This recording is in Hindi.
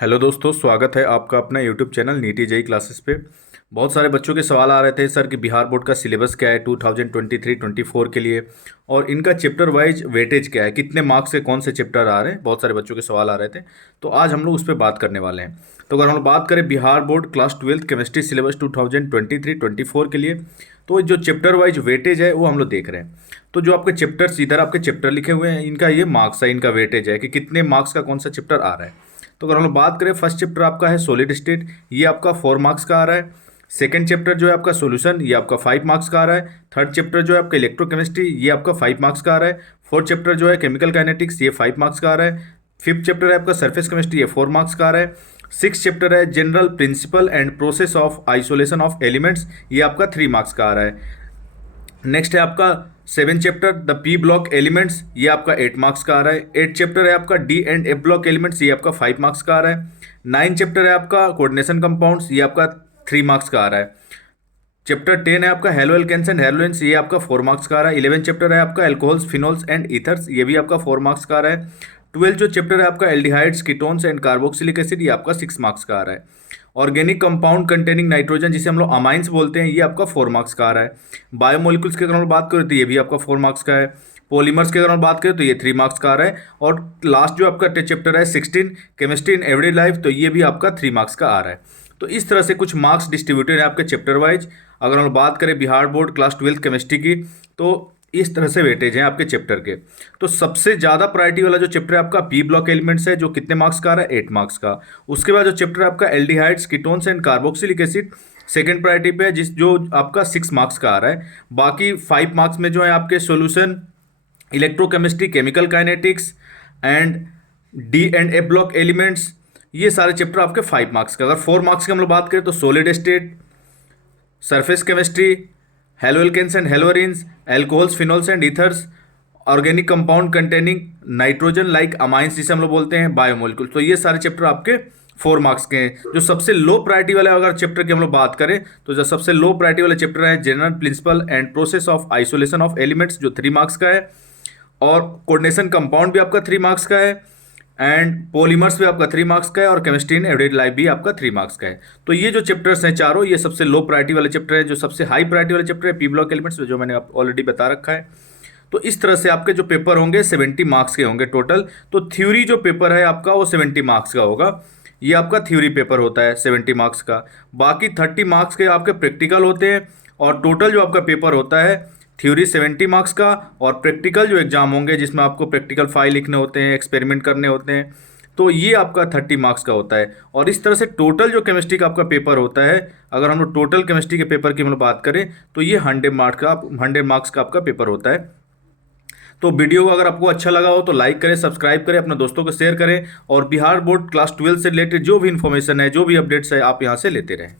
हेलो दोस्तों, स्वागत है आपका अपना यूट्यूब चैनल नीटी जेई क्लासेस पे। बहुत सारे बच्चों के सवाल आ रहे थे सर कि बिहार बोर्ड का सिलेबस क्या है 2023-24 के लिए, और इनका चैप्टर वाइज वेटेज क्या है, कितने मार्क्स के कौन से चैप्टर आ रहे हैं। बहुत सारे बच्चों के सवाल आ रहे थे, तो आज हम लोग उस पर बात करने वाले हैं। तो अगर हम लोग बात करें Bihar board class 12 chemistry syllabus 2023-24 के लिए, तो जो चैप्टर वाइज वेटेज है वो हम लोग देख रहे हैं। तो जो आपके चैप्टर्स, इधर आपके चैप्टर लिखे हुए हैं, इनका ये मार्क्स है, इनका वेटेज है कि कितने मार्क्स का कौन सा चैप्टर आ रहा है। तो अगर हम लोग बात करें, फर्स्ट चैप्टर आपका है सॉलिड स्टेट, ये आपका 4 मार्क्स का आ रहा है। सेकंड चैप्टर जो है आपका सॉल्यूशन, ये आपका 5 मार्क्स का आ रहा है। थर्ड चैप्टर जो है आपका इलेक्ट्रोकेमिस्ट्री, ये आपका 5 मार्क्स का आ रहा है। फोर्थ चैप्टर जो है केमिकल काइनेटिक्स, ये 5 मार्क्स का आ रहा है। फिफ्थ चैप्टर है आपका सरफेस केमिस्ट्री, ये 4 मार्क्स का आ रहा है। सिक्स चैप्टर है general principle and process of isolation of elements, ये आपका 3 मार्क्स का आ रहा है। नेक्स्ट है आपका 7 chapter the P block elements, ये आपका 8 मार्क्स का आ रहा है। 8 चैप्टर है आपका D and F block elements, ये आपका 5 मार्क्स का आ रहा है। 9 चैप्टर है आपका कोऑर्डिनेशन कंपाउंड्स, ये आपका 3 मार्क्स का आ रहा है। चैप्टर 10 है आपका हेलो एल्केन्स एंड हेलोजेंस, ये आपका 4 मार्क्स का आ रहा है। 11 चैप्टर है आपका एल्कोहल्स फिनोल्स एंड ईथर्स, ये भी आपका 4 मार्क्स का आ रहा है। 12 जो चैप्टर है आपका aldehydes ketones and carboxylic acid, ये आपका 6 मार्क्स का आ रहा है। ऑर्गेनिक कंपाउंड कंटेनिंग नाइट्रोजन, जिसे हम लोग अमाइंस बोलते हैं, ये आपका 4 मार्क्स का आ रहा है। बायोमोलिकुल्स की अगर हम बात करें तो ये भी आपका 4 मार्क्स का है। पॉलीमर्स की अगर हम बात करें तो ये 3 मार्क्स का आ रहा है। और लास्ट जो आपका चैप्टर है 16 केमिस्ट्री इन एवरीडे लाइफ, तो ये भी आपका 3 मार्क्स का आ रहा है। तो इस तरह से कुछ मार्क्स डिस्ट्रीब्यूटेड है आपके चैप्टर वाइज। अगर हम बात करें बिहार बोर्ड क्लास 12 केमिस्ट्री की, तो इस तरह से वेटेज हैं आपके चैप्टर के। तो सबसे ज़्यादा प्रायोरिटी वाला जो चैप्टर है आपका पी ब्लॉक एलिमेंट्स है, जो कितने मार्क्स का आ रहा है, 8 मार्क्स का। उसके बाद जो चैप्टर है आपका aldehydes ketones and carboxylic acid, second priority पे है, जो आपका 6 मार्क्स का आ रहा है। बाकी 5 मार्क्स में जो है आपके solution, electrochemistry, chemical kinetics and D and A block elements, ये सारे चैप्टर आपके 5 मार्क्स का। अगर 4 मार्क्स की हम लोग बात करें तो solid state, surface chemistry, haloalkanes and haloarenes, alcohols phenols and ethers, organic compound containing nitrogen like amines, जिसे हम लोग बोलते हैं बायोमोलिकुल, तो ये सारे चैप्टर आपके 4 मार्क्स के हैं। जो सबसे लो प्रायोरिटी वाले अगर चैप्टर की हम लोग बात करें, तो जो सबसे लो प्रायोरिटी वाले चैप्टर है general principle and process of isolation of elements, जो 3 मार्क्स का है। और कोऑर्डिनेशन कंपाउंड भी आपका 3 मार्क्स का है। एंड पॉलीमर्स भी आपका 3 मार्क्स का है। और केमिस्ट्री इन एवरीडे लाइफ भी आपका 3 मार्क्स का है। तो ये जो चैप्टर्स हैं चारों, ये सबसे लो प्रायोरिटी वाले चैप्टर है। जो सबसे हाई प्रायोरिटी वाले चैप्टर है पी ब्लॉक एलिमेंट्स, जो मैंने ऑलरेडी बता रखा है। तो इस तरह से आपके जो पेपर होंगे 70 मार्क्स के होंगे टोटल। तो थ्योरी जो पेपर है आपका वो 70 मार्क्स का होगा। ये आपका थ्योरी पेपर होता है 70 मार्क्स का। बाकी 30 मार्क्स के आपके प्रैक्टिकल होते हैं। और टोटल जो आपका पेपर होता है थ्योरी 70 मार्क्स का, और प्रैक्टिकल जो एग्जाम होंगे जिसमें आपको प्रैक्टिकल फाइल लिखने होते हैं, एक्सपेरिमेंट करने होते हैं, तो ये आपका 30 मार्क्स का होता है। और इस तरह से टोटल जो केमिस्ट्री का आपका पेपर होता है, अगर हम लोग टोटल केमिस्ट्री के पेपर की हम लोग बात करें, तो ये 100 मार्क्स का आपका पेपर होता है। तो वीडियो अगर आपको अच्छा लगा हो तो लाइक करें, सब्सक्राइब करें, अपने दोस्तों को शेयर करें। और बिहार बोर्ड क्लास 12 से रिलेटेड जो भी इन्फॉर्मेशन है, जो भी अपडेट्स है, आप यहाँ से लेते रहें।